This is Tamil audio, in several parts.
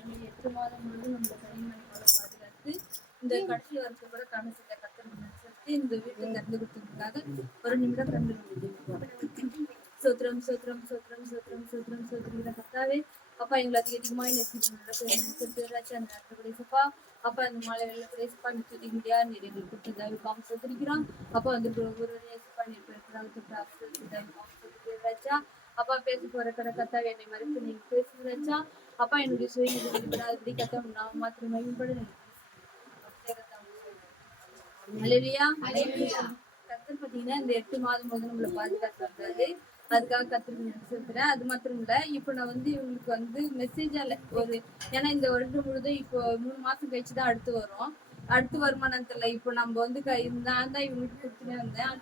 இந்த 8 மாதம் முழுவதும் நம்மள கனிமணி போல பாதுகாத்து இந்த கடைசி வரத்து கூட கணசிட்ட கத்தர் இந்த வீட்டை திறந்து கொடுத்ததுக்காக ஒரு நிமிடம் கண்டு சோத்திரம் சோத்திரம் சோத்திரம் சோத்திரம் சோத்திரம் சோத்திரம் கத்தாவே அப்பா எங்களை அதிகமா நடக்கிறப்பா அப்பா இந்த மழை வெள்ளப்பா நிறுத்தி முடியாது நீர் எங்களுக்கு கொடுத்ததாவே பாம்பு சோத்திரிக்கிறோம் அப்பா வந்து ஒரு ராஜா அப்பா பேச போற கத்தாவே என்னை மறைத்து நீங்க பேசுங்க ராஜா அப்பா என்னுடைய சுயப்படி கத்த நான் மாத்திரம் மகிழ்பட கத்தர் பாத்தீங்கன்னா இந்த 8 மாதம் போது நம்மளை பாதுகாத்து வந்தாரு அதுக்காக கத்துட்டு இருக்கிறேன். அது மாத்திரம் இல்ல இப்ப நான் வந்து இவங்களுக்கு வந்து மெசேஜால ஒரு ஏன்னா இந்த வருடம் முழுதும் இப்போ 3 மாசம் கழிச்சுதான் அடுத்து வருமானத்துல இப்போ நம்ம வந்து நான் தான் இவங்களுக்கு கொடுத்துட்டே இருந்தேன்.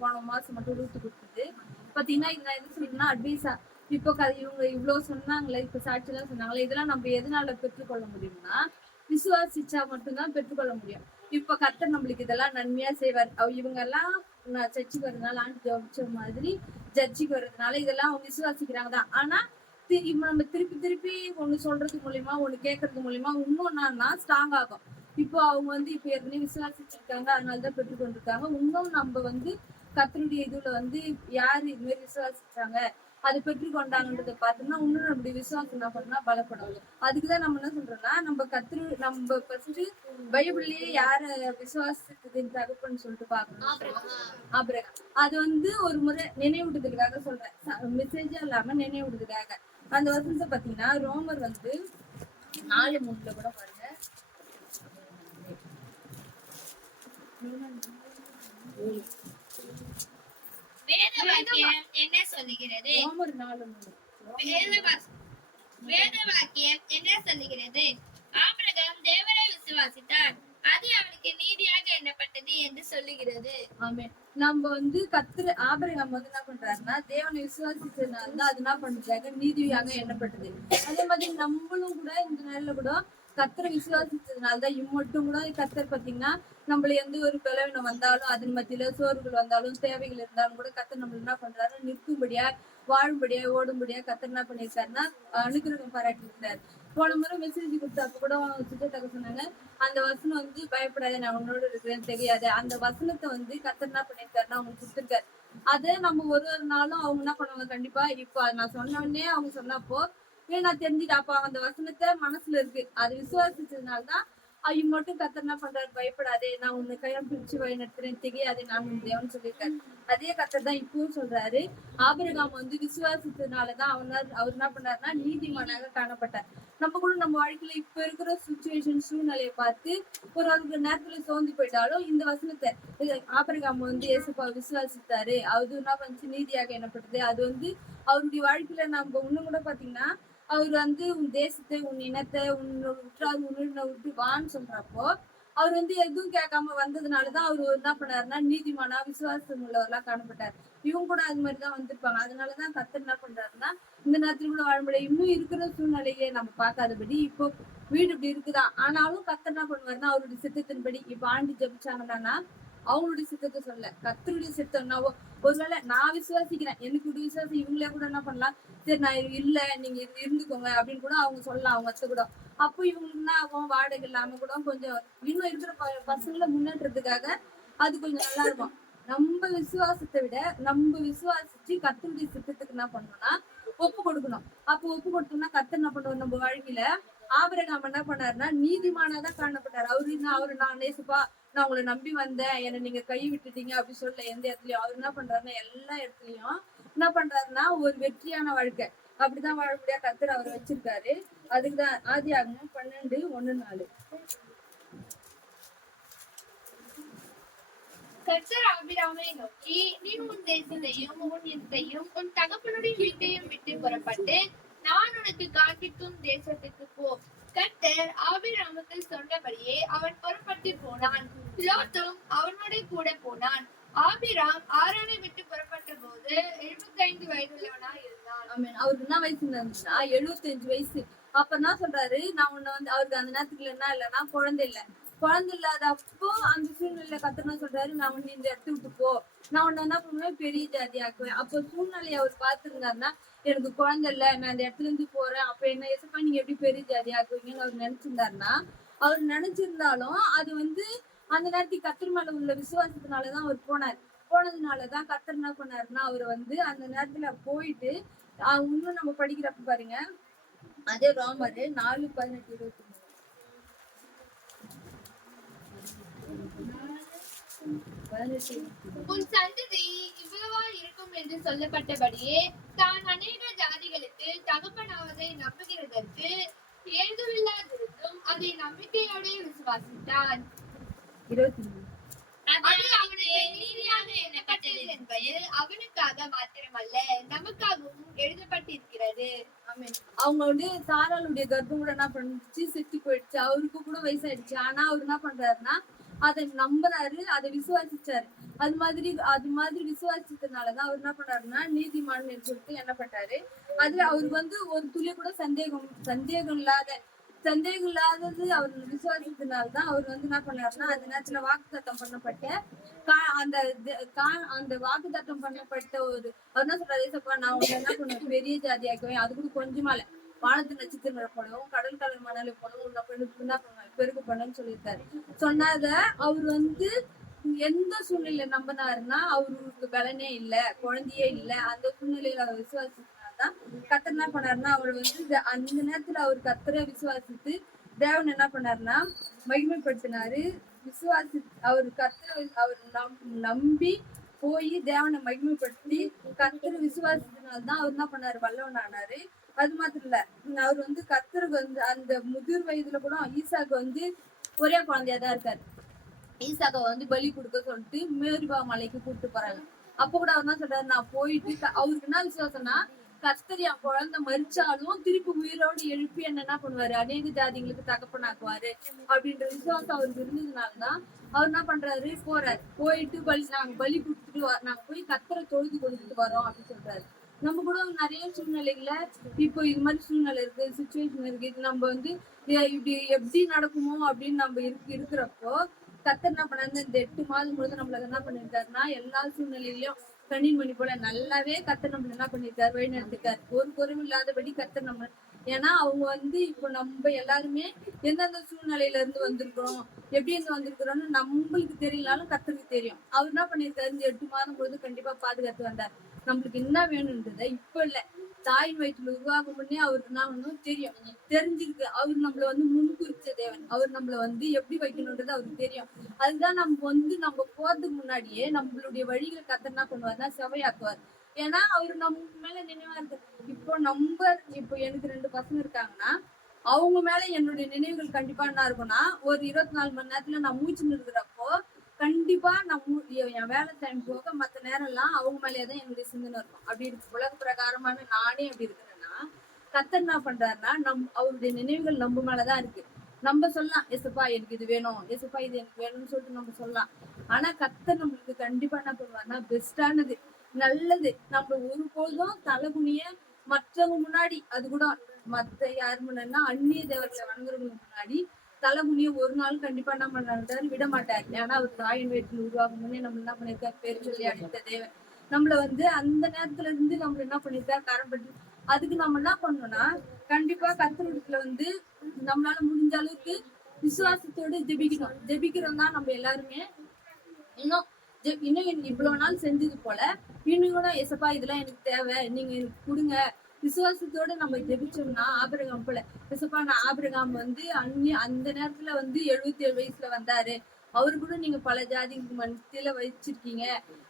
போன மாசம் மட்டும் ரூத்து கொடுத்தது பாத்தீங்கன்னா இது நான் எது சொல்றேன்னா அட்வைஸா இப்போ இவங்க இவ்வளவு சொன்னாங்களே இப்ப சாட்சி எல்லாம் சொன்னாங்களே இதெல்லாம் நம்ம எதனால பெற்றுக்கொள்ள முடியும்னா விசுவாசிச்சா மட்டும்தான் பெற்றுக்கொள்ள முடியும். இப்ப கர்த்தர் நம்மளுக்கு இதெல்லாம் நன்மையா செய்வார். இவங்க எல்லாம் சர்ச்சுக்கு வர்றதுனால ஜபிச்ச மாதிரி ஜட்ஜிக்கு வர்றதுனால இதெல்லாம் அவங்க விசுவாசிக்கிறாங்க தான். ஆனா நம்ம திருப்பி ஒண்ணு சொல்றது மூலியமா ஒண்ணு கேட்கறது மூலியமா இன்னும் என்னன்னா ஸ்ட்ராங் ஆகும். இப்போ அவங்க வந்து இப்ப ஏற்கனவே விசுவாசிச்சிருக்காங்க அதனாலதான் பெற்றுக்கொண்டிருக்காங்க. இன்னும் நம்ம வந்து கர்த்தருடைய இதுல வந்து யாரு இது மாதிரி விசுவாசிச்சாங்க அதை பெற்றுக்கொண்டாங்கன்றத பார்த்தோம்னா இன்னும் நம்முடைய விசுவாசம் என்ன பண்ணா பலப்படும். அதுக்குதான் நம்ம என்ன சொல்றோம்னா நம்ம ஃபர்ஸ்ட் பைபிள்லயே யார விசுவாசத்துக்கு தகப்பன்னு சொல்லிட்டு பாக்கணும். ஆபிரகாம் அது வந்து ஒரு முறை நினைவூட்டுறதுக்காக சொல்றேன், மெசேஜா இல்லாம நினைவூட்டுறதுக்காக. அந்த வசனத்தை பாத்தீங்கன்னா ரோமர் வந்து 4:3 கூட பாருங்க. வேதவாக்கியம் என்ன சொல்லுகிறது? வேதவாக்கியம் என்ன சொல்லுகிறது? ஆபிரகாம் தேவனை விசுவாசித்தார், அது அவனுக்கு நீதியாக எண்ணப்பட்டது என்று சொல்லுகிறது. ஆமென். நம்ம வந்து ஆபிரகாம் வந்து என்ன பண்றாருன்னா தேவனை விசுவாசிச்சதுனாலதான் அது என்ன பண்றாங்க நீதியாக எண்ணப்பட்டது. அதே மாதிரி நம்மளும் கூட இந்த நாள்ல கூட கர்த்தரை விசுவாசிச்சதுனாலதான் இம்மட்டும் கூட கர்த்தர் பாத்தீங்கன்னா நம்மள எந்த ஒரு பலவீனம் வந்தாலும் அதன் மத்தியில சோர்வுகள் வந்தாலும் தேவைகள் இருந்தாலும் கூட கர்த்தர் நம்மள என்ன பண்றாரு நிற்கும்படியா வாழும்படியா ஓடும்படியா கர்த்தர் என்ன பண்ணிருக்காருன்னா அனுகிரகம் பாராட்டி இருக்காரு. போன முறை மெசேஜ் கொடுத்தப்ப கூட சுத்தத்தக்க சொன்னாங்க அந்த வசனம் வந்து பயப்படாத நான் உன்னோட இருக்கிறேன்னு தெரியாது. அந்த வசனத்தை வந்து கர்த்தர் என்ன பண்ணிருக்காருன்னா அவங்க கொடுத்துருக்காரு. அதை நம்ம ஒரு நாளும் அவங்க என்ன பண்ணுவாங்க கண்டிப்பா இப்ப நான் சொன்ன உடனே அவங்க சொன்னப்போ நான் தெரிஞ்சுட்டேன். அப்ப அந்த வசனத்தை மனசுல இருக்கு அது விசுவாசிச்சதுனால்தான் அவங்க மட்டும் கர்த்தர் என்ன பண்றாரு பயப்படாதே நான் உன்னை கையம் பிரிச்சு வழி நடத்துறேன் தெரியாதே நான் உன் தேவன் சொல்லியிருக்காரு. அதே கர்த்தர் தான் இப்பவும் சொல்றாரு. ஆபிரகாம் வந்து விசுவாசிச்சதுனாலதான் அவர் என்ன பண்ணாருன்னா நீதிமானாக காணப்பட்டார். நம்ம கூட நம்ம வாழ்க்கையில இப்ப இருக்கிற சுச்சுவேஷன் சூழ்நிலையை பார்த்து ஒரு நேரத்துல சோர்ந்து போயிட்டாலும் இந்த வசனத்தை ஆபிரகாம் வந்து இயேசுப்பா விசுவாசித்தாரு அது என்ன பண்ணுச்சு நீதியாக எண்ணப்பட்டது. அது வந்து அவருடைய வாழ்க்கையில நம்ம இன்னும் கூட பாத்தீங்கன்னா அவர் வந்து உன் தேசத்தை உன் இனத்தை உன்னோட விட்டு வான்னு சொல்றப்போ அவர் வந்து எதுவும் கேட்காம வந்ததுனாலதான் அவரு என்ன பண்ணாருன்னா நீதிமானா விசுவாசம் உள்ளவர்களா காணப்பட்டார். இவங்க கூட அது மாதிரிதான் வந்திருப்பாங்க. அதனாலதான் கர்த்தர் என்ன பண்றாருன்னா இந்த நேரத்துல கூட வாழ முடியாது. இன்னும் இருக்கிற சூழ்நிலையை நம்ம பார்க்காதபடி இப்போ வீடு இப்படி இருக்குதான் ஆனாலும் கர்த்தர் என்ன பண்ணுவாருன்னா அவருடைய சித்தத்தின்படி இப்ப ஆண்டி ஜபிச்சாங்கன்னா அவங்களுடைய சித்தத்தை சொல்ல கர்த்தருடைய சித்தம்னாவோ ஒருவேளை நான் விசுவாசிக்கிறேன் எனக்கு விசுவாசம் இவங்களே கூட என்ன பண்ணலாம் சரி நான் இல்ல நீங்க இருந்துக்கோங்க அப்படின்னு கூட அவங்க சொல்லலாம் அவங்க அத்தை கூட. அப்போ இவங்களுக்கு என்ன ஆகும் வாடகை இல்லாம கூட கொஞ்சம் இன்னும் இருக்கிற பசங்களை முன்னேற்றத்துக்காக அது கொஞ்சம் நல்லா இருக்கும். நம்ம விசுவாசத்தை விட நம்ம விசுவாசிச்சு கர்த்தருடைய சித்தத்துக்கு என்ன பண்ணணும்னா ஒப்பு கொடுக்கணும். அப்போ ஒப்பு கொடுத்தோம்னா கர்த்தர் என்ன பண்ணுவார் நம்ம வாழ்க்கையில ஆபிரகாம் என்ன பண்ணாருன்னா நீதிமானாதான் காணப்பட்டாரு. அவரு நான் நேசுப்பா நான் உங்களை நம்பி வந்தேன் என்னை நீங்க கை விட்டுட்டீங்க அப்படின்னு சொல்ல எந்த இடத்துலயும் அவர் என்ன பண்றாருன்னா எல்லா இடத்துலயும் என்ன பண்றாருன்னா ஒரு வெற்றியான வாழ்க்கை அப்படிதான் வாழ முடியா கர்த்தர் அவர் வச்சிருக்காரு. அதுக்குதான் ஆதியாகமம் 12:1-4. கர்த்தர் ஆபிரகாமை நோக்கி நீ உன் தேசத்தையும் உன் இனத்தையும் உன் தகப்பனுடைய வீட்டையும் விட்டு புறப்பட்டு நான் உனக்கு காண்பிக்கும் தேசத்துக்கு போ. கர்த்தர் ஆபிரகாமுக்கு சொன்னபடியே அவன் புறப்பட்டு போனான். லோத்தும் அவனோட கூட போனான். ஆபிராம் ஆரானை விட்டு புறப்பட்ட போது 75 வயதுள்ளவனா இருந்தான். அவருக்கு என்ன வயசு இருந்துச்சுன்னா 75 வயசு. அப்ப என்ன சொல்றாரு நான் உன்னை வந்து அவருக்கு அந்த நேரத்துக்குள்ள என்ன இல்லைன்னா குழந்தை இல்லாத அப்போ அந்த சூழ்நிலையில கர்த்தர் சொல்றாரு நான் உன்னை இந்த இடத்த விட்டு போ நான் உன்னை என்ன பண்ணுவேன், பெரிய ஜாதி ஆக்குவேன். அப்போ சூழ்நிலையை அவர் பார்த்திருந்தாருன்னா, எனக்கு குழந்தை இல்ல, நான் இந்த இடத்துல இருந்து போறேன், அப்ப என்ன ஏசப்பா நீங்க எப்படி பெரிய ஜாதி ஆக்குவீங்கன்னு அவர் நினைச்சிருந்தாருன்னா, அவர் நினைச்சிருந்தாலும் அது வந்து அந்த நேரத்துக்கு கர்த்தர் மேல உள்ள விசுவாசத்தினாலதான் அவர் போனார். போனதுனாலதான் கர்த்தர் என்ன பண்ணாருன்னா, அவர் வந்து அந்த நேரத்துல போயிட்டு இன்னும் நம்ம படிக்கிறப்ப பாருங்க, அதே ரோமர் 4:18-23. உன் சந்ததி இவ்வளவா இருக்கும் என்று சொல்லப்பட்டபடியே தான் அநேக ஜாதிகளுக்கு தகப்பனாவதை நம்புகிறதற்கு ஏதுவில்லாதிருந்தும் அதை நம்பிக்கையோடு விசுவாசித்தான். 23. அது அவனுக்கு நீதியாக எண்ணப்பட்டது என்பது அவனுக்காக மாத்திரமல்ல நமக்காகவும் எழுதப்பட்டிருக்கிறது. அவங்க வந்து சாராளுடைய கர்ப்பம் கூட என்ன பண்ணுச்சு, செத்து போயிடுச்சு. அவருக்கு கூட வயசாயிடுச்சு. ஆனா அவர் என்ன பண்றாருன்னா, அதை நம்புறாரு, அதை விசுவாசிச்சாரு. அது மாதிரி விசுவாசிச்சதுனாலதான் அவர் என்ன பண்றாருன்னா நீதிமான் சொல்லிட்டு எண்ணப்பட்டாரு. அதுல அவருக்கு வந்து ஒரு துளி கூட சந்தேகம் இல்லாதது அவர் விசுவாசத்தினால்தான் அவர் வந்து என்ன பண்ணாருன்னா, அந்த நேரத்துல வாக்குத்தத்தம் பண்ணப்பட்ட அந்த வாக்குத்தத்தம் பண்ணப்பட்ட ஒரு அவர் என்ன சொல்றாரு, ஏசப்பா நான் உங்களை என்ன பண்ணுவேன், பெரிய ஜாதியாக்குவேன், அது கூட கொஞ்சமால வானத்து நட்சத்திரம் போனவும் கடல் கடல் மணல போனவும் என்ன பண்ணுவேன், பெருகு பண்ணுன்னு சொல்லியிருக்காரு. சொன்னாத அவர் வந்து எந்த சூழ்நிலையில நம்பினாருன்னா, அவருக்கு பலனே இல்ல, குழந்தையே இல்ல, அந்த சூழ்நிலையில அவர் விசுவாசினால்தான் கர்த்தர் என்ன பண்ணாருன்னா, அவர் வந்து அந்த நேரத்துல அவர் கர்த்தரை விசுவாசித்து தேவன் என்ன பண்ணாருன்னா மகிமைப்படுத்தினாரு. அவர் கர்த்தரை அவர் நம்பி போய் தேவனை மகிமைப்படுத்தி கர்த்தரை விசுவாசத்தினால்தான் அவர் என்ன பண்ணாரு, வல்லவன் ஆனாரு. அது மாத்திரம் இல்ல, அவர் வந்து கர்த்தருக்கு வந்து அந்த முதிர் வயதுல கூட ஈசாக்கு வந்து ஒரே குழந்தையாதான் இருக்காரு. ஈசாக்கை வந்து பலி கொடுக்க சொல்லிட்டு மேரிபா மலைக்கு கூப்பிட்டு போறாங்க. அப்ப கூட அவர் என்ன சொல்றாரு, நான் போயிட்டு அவருக்கு என்ன விசுவாசம்னா, கர்த்தர் என் குழந்தை மறிச்சாலும் திருப்பி உயிரோடு எழுப்பி என்ன பண்ணுவாரு, அநேக ஜாதிகளுக்கு தகப்பனாக்குவாரு அப்படின்ற விசுவாசம் அவருக்கு இருந்ததுனாலதான் அவர் என்ன பண்றாரு, போயிட்டு நாங்க பலி கொடுத்துட்டு நாங்க போய் கர்த்தரை தொழுது கொடுத்துட்டு வரோம் அப்படின்னு சொல்றாரு. நம்ம கூட நிறைய சூழ்நிலைகள இப்போ இது மாதிரி சூழ்நிலை இருக்கு, சுச்சுவேஷன் இருக்கு, இது நம்ம வந்து இப்படி எப்படி நடக்குமோ அப்படின்னு நம்ம இருக்கிறப்போ கர்த்தர் என்ன பண்ணாரு, இந்த 8 மாதம் முழுது நம்மளுக்கு என்ன பண்ணிருக்காருன்னா, எல்லா சூழ்நிலையிலயும் கண்ணீர் மணி போல நல்லாவே கர்த்தர் நம்மளுக்கு என்ன பண்ணிருக்காரு, வழி நடத்திருக்காரு. ஒரு குறைவு இல்லாதபடி கர்த்தர் நம்ம, ஏன்னா அவங்க வந்து இப்போ நம்ம எல்லாருமே எந்தெந்த சூழ்நிலையில இருந்து வந்திருக்கிறோம், எப்படி இருந்து வந்திருக்கிறோம்னு நம்மளுக்கு தெரியலனாலும் கர்த்தருக்கு தெரியும். அவர் என்ன பண்ணிருக்காரு, இந்த 8 மாதம் பொழுது கண்டிப்பா பாதுகாத்து வந்தார். நம்மளுக்கு என்ன வேணும்ன்றத இப்ப இல்ல, தாயின் வயிற்றுல உருவாகும் முன்னே அவருக்கு என்ன வேணும் தெரியும், தெரிஞ்சிருக்கு. அவர் நம்மள வந்து முன்குறிச்ச தேவன், அவர் நம்மள வந்து எப்படி வைக்கணும்ன்றது அவருக்கு தெரியும். அதுதான் நம்ம போறதுக்கு முன்னாடியே நம்மளுடைய வழிகளை கர்த்தர் என்ன பண்ணுவாருன்னா செவையாக்குவார். ஏன்னா அவரு நம்ம மேல நினைவா இருக்கு. இப்போ எனக்கு 2 பசங்க இருக்காங்கன்னா, அவங்க மேல என்னுடைய நினைவுகள் கண்டிப்பா என்ன இருக்கும்னா, ஒரு 24 மணி நேரத்துல நான் மூச்சு இருக்கிறப்போ கண்டிப்பா என் வேலை டைம் போக மத்த நேரம் எல்லாம் அவங்க மேலேயேதான் என்னுடைய சிந்தனை இருக்கும். அப்படி இருக்கு உலக பிரகாரமான நானே அப்படி இருக்கிறேன்னா, கர்த்தர் என்ன பண்றாருன்னா அவருடைய நினைவுகள் நம்ம மேலதான் இருக்கு. நம்ம சொல்லலாம், எசப்பா எனக்கு இது வேணும், எசப்பா இது எனக்கு வேணும்னு சொல்லிட்டு நம்ம சொல்லலாம். ஆனா கர்த்தர் நம்மளுக்கு கண்டிப்பா என்ன பண்ணுவாருன்னா பெஸ்டானது, நல்லது. நம்ம ஒருபோதும் தலைகுனிய மற்றவங்க முன்னாடி, அது கூட மத்த யாரு முன்னாடினா அந்நிய தேவர்களை வணங்குறவங்களுக்கு முன்னாடி தலைகுனிய ஒரு நாள் கண்டிப்பா என்ன பண்ணாரு, விட மாட்டாரு. ஏன்னா அவர் தாயின் வயிற்றில் உருவாகும் முன்னே நம்ம என்ன பண்ணிருக்காரு, பேர் சொல்லி அழைத்த தேவன். நம்மள வந்து அந்த நேரத்துல இருந்து நம்ம என்ன பண்ணிருக்காரு, கரம்பட்டு. அதுக்கு நம்ம என்ன பண்ணணும்னா, கண்டிப்பா கர்த்தரிடத்துல வந்து நம்மளால முடிஞ்ச அளவுக்கு விசுவாசத்தோட ஜெபிக்கிறோம் தான் நம்ம எல்லாருமே. இன்னும் இவ்வளவு நாள் செஞ்சது போல இன்னும் கூட எசப்பா இதெல்லாம் எனக்கு தேவை, நீங்க எனக்கு கொடுங்க. விசுவாசத்தோட நம்ம ஜெபிச்சோம்னா ஆபிரகாம் போல, எசப்பா நான் ஆபிரகாம் வந்து அந்த நேரத்துல வந்து 77 வயசுல வந்தாரு, அவரு கூட நீங்க பல ஜாதி மத்தியில வச்சிருக்கீங்க,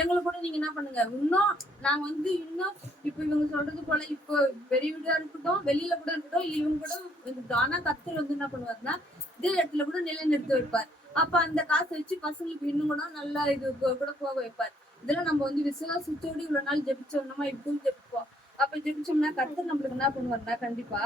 எங்களை கூட நீங்க என்ன பண்ணுங்க, இன்னும் நாங்க வந்து இன்னும் இப்ப இவங்க சொல்றது போல இப்போ பெரிய வீடா இருக்கட்டும், வெளியில கூட இருக்கட்டும், இல்ல இவங்க கூட ஆனா கர்த்தர் வந்து என்ன பண்ணுவாருன்னா இதே இடத்துல கூட நிலைநிறுத்தி வைப்பார். அப்ப அந்த காசை வச்சு பசங்களுக்கு இன்னும் கூட நல்லா இது கூட போக வைப்பார். இதெல்லாம் நம்ம வந்து விசுவாசத்தோடு இவ்வளவு நாள் ஜெபிச்சோம்னா இப்பவும் ஜெபிப்போம். அப்ப ஜெபிச்சோம்னா கர்த்தர் நம்மளுக்கு என்ன பண்ணுவாருன்னா, கண்டிப்பா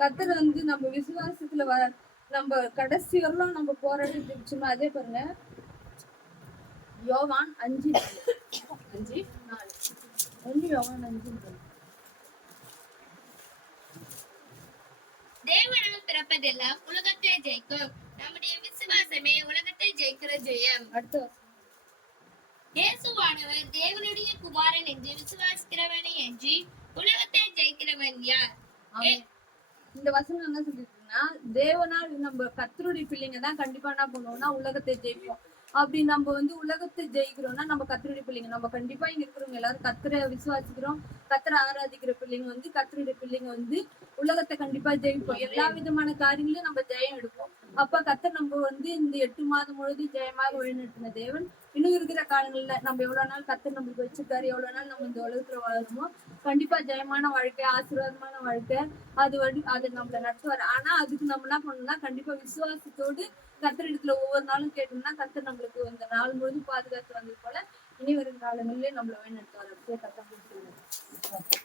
கர்த்தர் வந்து நம்ம விசுவாசத்துல நம்ம கடைசி வரலாம் நம்ம போராடி ஜெபிச்சோம்னா, அதே பாருங்க யோவான் 5:4. யோவான் 5:4. தேவனால் பிறப்பதெல்லாம் உலகத்தை ஜெயிக்கும், நம்முடைய விசுவாசமே உலகத்தை ஜெயிக்கிற ஜெயம். அடுத்த இயேசுவானவர் தேவனுடைய குமாரன் என்று விசுவாசிக்கிறவனை அன்றி உலகத்தை ஜெயிக்கிறவன் யார்? ஆமென். இந்த வசனம் என்ன சொல்லிருக்குன்னா, தேவனால் நம்ம கர்த்தருடைய பிள்ளைங்க தான் கண்டிப்பா என்ன பண்ணுவோம்னா உலகத்தை ஜெயிப்போம். அப்படி நம்ம வந்து உலகத்தை ஜெயிக்கிறோம்னா நம்ம கர்த்தருடைய பிள்ளைங்க. நம்ம கண்டிப்பா இங்க இருக்கிறவங்க எல்லாரும் கர்த்தரை விசுவாசிக்கிறோம், கர்த்தரை ஆராதிக்கிற பிள்ளைங்க வந்து கர்த்தருடைய பிள்ளைங்க வந்து உலகத்தை கண்டிப்பா ஜெயிப்போம். எல்லா விதமான காரியங்களையும் நம்ம ஜெயம் எடுப்போம். அப்ப கர்த்தர் நம்ம வந்து இந்த 8 மாதம் முழுவதும் ஜெயமாக வழிநடத்தின தேவன் இன்னும் இருக்கிற காலங்கள்ல நம்ம எவ்வளவு நாள் கர்த்தர் நம்மளுக்கு வச்சிருக்காரு, எவ்வளவு நாள் நம்ம இந்த உலகத்துல வாழணுமோ கண்டிப்பா ஜெயமான வாழ்க்கை, ஆசீர்வாதமான வாழ்க்கை அது நம்மள நடத்துவாரு. ஆனா அதுக்கு நம்ம என்ன பண்ணணும்னா கண்டிப்பா விசுவாசத்தோடு கர்த்தரிடத்துல ஒவ்வொரு நாளும் கேட்டோம்னா கர்த்தர் நம்மளுக்கு இந்த நாள் முழுவதும் பாதுகாத்து வந்தது போல இனி வரும் காலங்களிலே நம்மள வழி நடத்துவார். அப்படியே கர்த்தர்